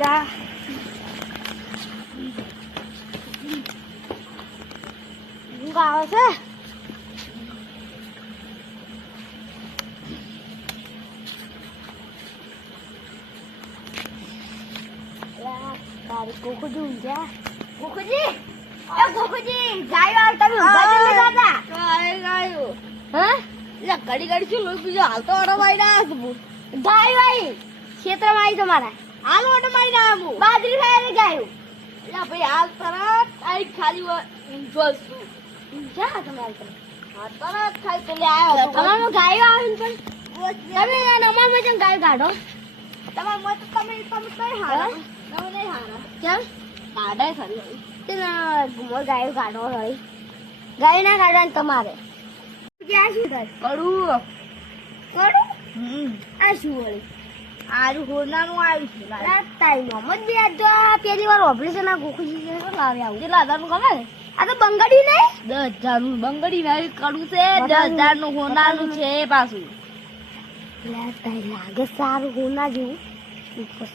લા ઊંઘ આવે છે. તારી ગોખુજી ઊંઘ્યા. ગોખુજી, એ ગોખુજી, ગાયો આવ તમે ઊભા તો નતા હતા. કાય ગાયો હા એટલે ઘડી ઘડી શું લોહી બીજો હાલ તો ઓટો મારી ના છું. ગાયો આવી ક્ષેત્રમાં આવી તમારા. હાલ ઓટો મારી ના હું બાજરી ખાય ગાયો. એટલે ભાઈ હાલ તરત આઈ ખાલી જોઈશ તું. ઊંઘ્યા તમે હાલ તમે. હા તરત ખાઈ તો લે આવ્યો તમારો ગાયો આવે ને પણ તમે નમામાં જેમ ગાયો કાઢો. તમારા મત તમે કઈ હારા તમે નહીં હારા કેમ કાઢે ખરી હવે. તે ગાયો કાઢો હોય. ગાય ના કાઢવાની તમારે. ક્યાં શું થાય? કડું કડું? આ શું વળી? આરું હોનાનું આવ્યું છે લાય. આ તારી મોહમ્મદ બી આજ તો આ પહેલી વાર ઓપરેશન આ ગોખુજી છે તો લાવે આવું. કેટલા હજારનું ખબર આ તો બંગડી નહીં? 10,000 નું બંગડી નહીં કડું છે. 10,000 નું હોનાનું છે પાછું. લે તારી લાગે સારું હોના જેવું.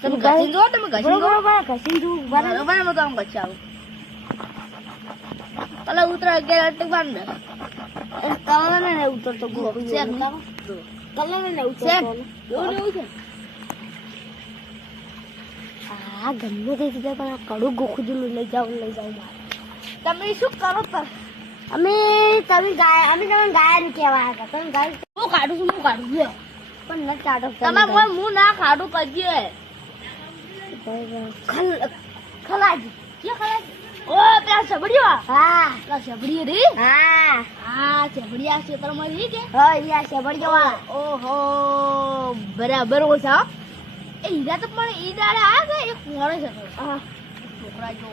તમે ઘસીને જો તમે ઘસીને જો બરોબર ઘસીને જોવું બરાબર. બરાબર હું તો આમ ઘસાવું. પેલા ઉતરા 11 બંધ કલર ને ઉતરતો ગોખુજી. ચેક કલર ને ઉતરતો. એવું છે. આ ગમે તે રીતે પણ આ કડું ગોખુજી લઈ જાવ મારે. તમે શું કરો તો અમે તમે તમને ગાય કહેવા હતા. તમે ગાય હું કાઢું છું હું કાઢું છું પણ ન ચાટો. તમારે કોઈ હું ના કાઢું કહીએ ખલાજી કે ખલાજી ઓ પેલા સબડીઓ હા પેલા સબડી રી હા હા સબડી આ ક્ષેત્રમાં રી કે હા યા શેબડીઓ ઓહો બરાબર હોય છે એ હીરા તો પણ ઈ દાડે આ કે એક મોડે છે છોકરા જો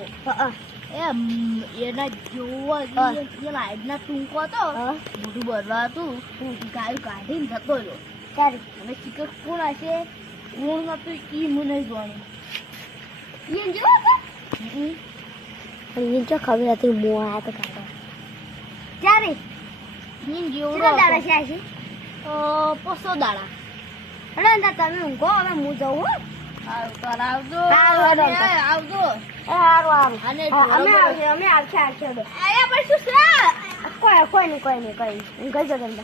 એના જોવા એ લાઈટના ટૂંકો હતો મોઢું બરવા હતું ગાયું કાઢીને જતો રહ્યો. ત્યારે અને ચિકન કોણ હશે કોણ નતું ઈ મને નહીં જોવાનું. ઈ જો પણ ઈ જો ખબર હતી મો આયા તો કાઢો. ત્યારે ઈ જેવડો કેટલા દાડા છે આશી? 500 દાડા. અરે ના તમે ઊંઘો હવે હું જઉં હો. આવજો હારું, આવજો એ હારું હારું અને અમે આવશે આયા પછી શું કોઈ નહીં હું ગઈ જતો તમને.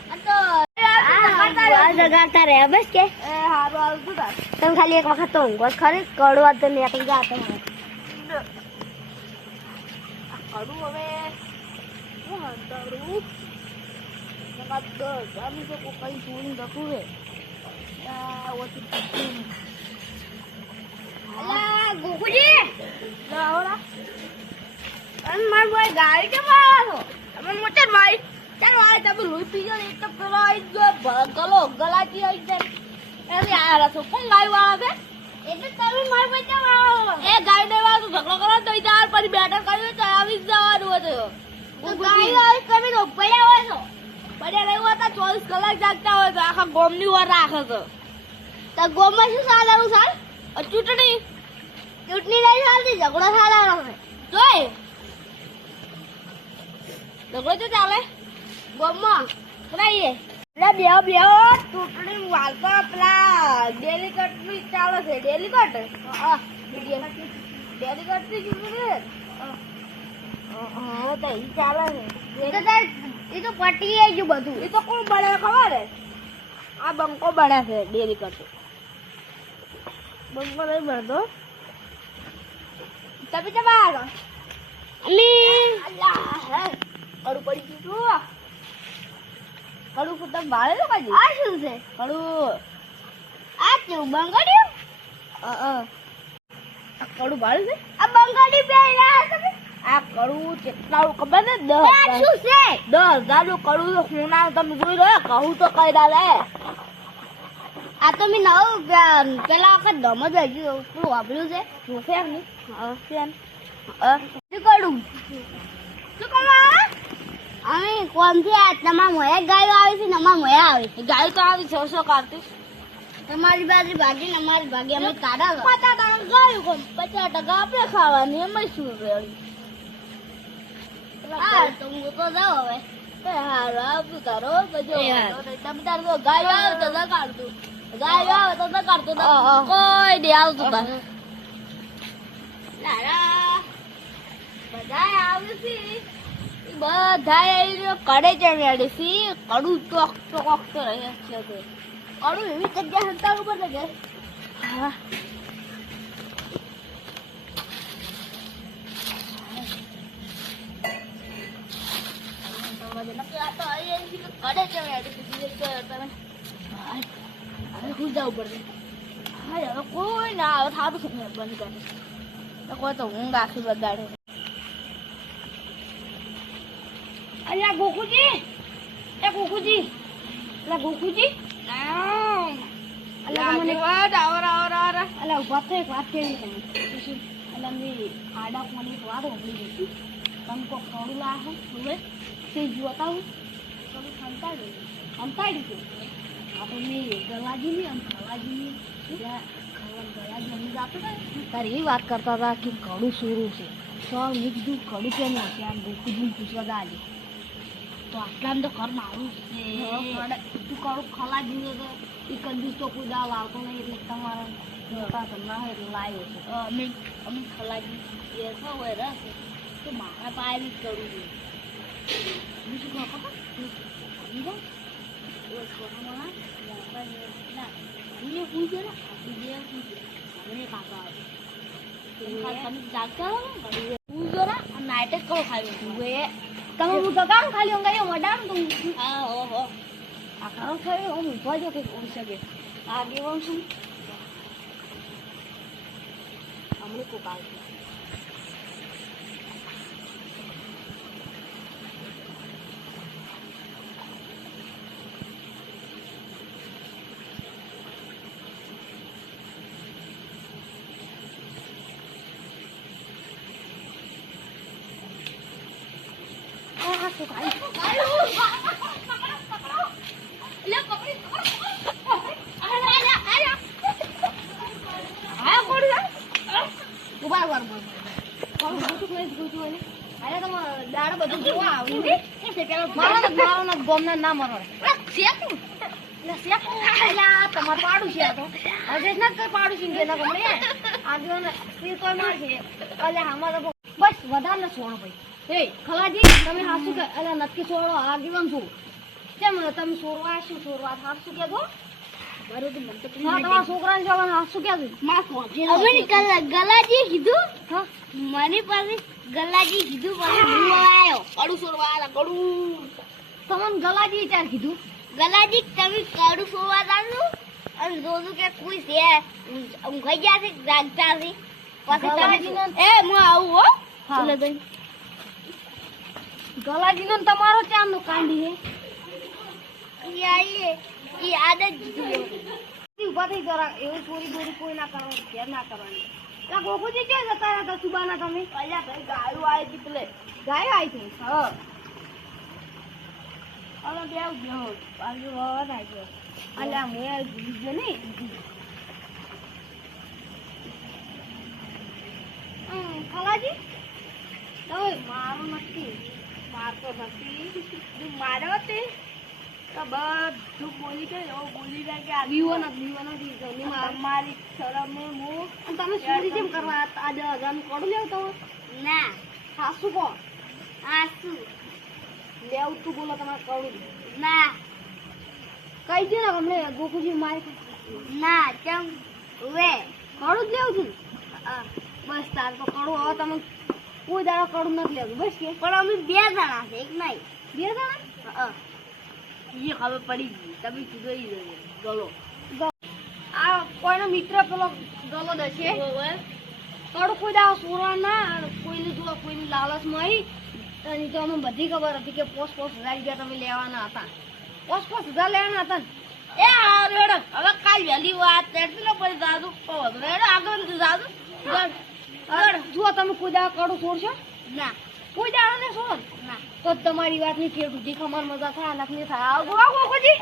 છે જગાડતા રહે બસ કે એ હારું આવજો તાર તમે ખાલી એક વખત તો ઊંઘો ખરી કડવા તો નીકળી ગયા તમે. કડું હવે શું હંતાડું નકાદ 10,000 નું તો કઈ જોઈને જતું રે ઓછી અલા ગોકુજી આવડા અને માર ભાઈ ગાડી કેમ આવ્યો તમે મોટા ભાઈ ચાલ વાય તમે લોહી પી જાવ એક તો પેલો આવી ગયો ગલાટી આવી જાય એની આયા છો કોણ ગાય વાળા છે એટલે તમે માર ભાઈ કેમ આવ્યો એ ગાય ને વાળા ઝઘડો કરો તો ઈદાર પર બેટર કર્યો તો આવી જ જવાનું હતું ગાડી આવી તમે તો પડ્યા હોય છો પડ્યા રહ્યું હતા 24 કલાક જાગતા હોય તો આખા ગોમની વાર રાખે છે તો ગોમાં શું ચાલવાનું સાલ ચૂંટણી નહીં ચાલતી ઝઘડો ચાલવાનો છે જોઈ ઝઘડો તો ચાલે ગોમમાં કરાઈએ એટલે બે ચૂંટણી વાલતો પેલા ડેલીકટ ની ચાલે છે ડેલીકટ ડેલીકટ ની ચૂંટણી હા તો ઈ ચાલે છે એ તો પટી આવી ગયું બધું. એ તો કોણ બને ખબર હે આ બંકો બને છે ડેલીકટ બંકો નહીં બનતો તમે કેમ આવ્યા કડું પડી ગયું કડું તમે ભાડે લો કાજી આ શું છે કડું આ કેવું બંગાડ્યું આ કડું ભાડે છે આ બંગાડી પહેર્યા તમે આ કડું કેટલા ખબર ને 10,000 આ શું છે 10,000 નું કડું તો સોના તમે જોઈ લો કહું તો કઈ ડાલે આ તો મેં નવું પેલા વખત દમ જ હજુ શું વાપર્યું છે જોશે ને શું કરું શું કરવા અમે કોમથી આ તમારા મોયા ગાયો આવે છે ને અમારા મોયા આવે છે ગાય તો આવી 600 કાઢતી તમારી બાજુ ભાગી ને અમારી ભાગી અમે કાઢા 50 ગાયું કોણ 50% આપણે ખાવાની એમાં શું રેડી હા તો હું તો જાઉં હવે હારું આવતું તારો એ હારું. તમે તાર તો ગાય આવે તો ન કાઢતું ગાય આવે તો ન કાઢતું કોઈ દે આવતું તાર હારા બધાય આવે છે બધાય કડે ચડ્યા છે કડું ચોક ચોક તો રહે છે તે કડું એવી જગ્યા હતા ઉપર છે હા કડે ચડ્યા હવે હું જવું પડશે હા હવે કોઈ ના આવે થાતું છે ને બંધ કરે તો કોઈ તો ઊંઘ આખી બગાડે અલ્યા ગોકુજી એ ગોકુજી અલ્યા ગોકુજી અલ્યા મને વાત આવર અલ્યા ઉભા તો એક વાત કેવી તમે અલ્યા મેં આડા કોની એક વાત હોબળી ગઈ તમે કોઈ ખોડું લાવો હવે તે જોતા હું તમે ખંતાડી છે આ તો મેં ગલાજીની આમ ખવાજીની ગલાજી અમે જાતો તારે એવી વાત કરતા હતા કે કડું સુરું છે તો મેં કીધું કડું કેમ હશે આમ ગોકુજીને પૂછવા દાજે તો આટલામાં તો ઘર મારું છે તું કડું ખલાજી તો એ કંદીસ તો કોઈ દાવ આવતો નહીં એટલે તમારા મોટા ધંધા હોય એટલે લાવ્યો છે અમે ખલાજી એ હોય રસ તો મારા પાસે જ કરવું જોઈએ બીજું શું ખબર નાઇટ કરો ખાવી તમે હું દગાડું ખાલી ઊંઘાઈ મડાડું તું હા હો આ ખાવ ખાવી હું ઊંઘવા જો કંઈક ઊંઘ શકે આ દેવાનું છું હમણાં કોક આવશે ના મરો તમારે પાડું છે આ તો હજે જ નથી પાડું છે કે આગળ તો માર છે એટલે આમાં તો બસ વધારે ને સોનો ભાઈ એ ખલાજી તમે હાસુ કે એટલે નક્કી સોડો આગેવાન છો કેમ તમે સોરવા શું સોરવા હાસુ કે દો તમારા છોકરાને જવાનું હાસુ કે ગલાજી કીધું મને પાસે ગલાજી કીધું પછી હું આવ્યો કડું સોરવા આવ્યા કડું તમને ગલાજી વિચાર કીધું ગલાજી તમે કડું સોરવા દાદુ અને જોજું કે કોઈ છે ઊંઘાઈ ગયા છે જાગતા છે પછી એ હું આવું હો એટલે ભાઈ ગલાજી નો તમારો ચામ નો કાંડી હે એ આદત ઉભા થઈ જરા એવું ચોરી બોરી કોઈ ના કરવાનું ઘેર ના કરવાની ત્યાં ગોકુજી ક્યાં જતા હતા સુબાના તમે અલ્યા ભાઈ ગાયું આવી હતી પેલે ગાયો આવી હતી હા અરે બે ગયો બાજુ હવા થાય છે અલ્યા હું ભૂલી ગયો નહીં ખલાજી તમે મારો નથી મારતો નથી માર્યો તે તો બધું બોલી ગઈ બોલી જાય કે દીવો નથી મારી શરમ હું તમે ચોરી કેમ કરવા આજે હજારનું કડું લેવું તો ના સાસુ કોણ સાસુ લેવું તું બોલો તમારે કડું ના કઈ દે ને અમને ગોકુજી મારી ના કેમ હવે કડું જ લેવું છું બસ તાર તો કડું હવે તમે કોઈ દાડો કડું નથી લેવું બસ કે પણ અમે 2 જણા છે એક નહીં 2 જણા એ ખબર પડી ગઈ તમે કીધું ગલો આ કોઈનો મિત્ર પેલો ગલો દશે કડું કોઈ દાડો સોરવા ના કોઈને જો કોઈની લાલચમાં આવી તો અમે બધી ખબર હતી કે 5,000 રૂપિયા તમે લેવાના હતા 5,000 લેવાના હતા એ રેડો હવે કાલ વહેલી વાત તેડતી ને પછી દાદુ રેડો આગળ દાદુ જો તમે કોઈ દાડો કડું છોડશો ના કોઈ દાડો ને છોડ ના તો તમારી વાતની ફેર સુધી ખમાર મજા થાય લખની થાય આવો ગોજી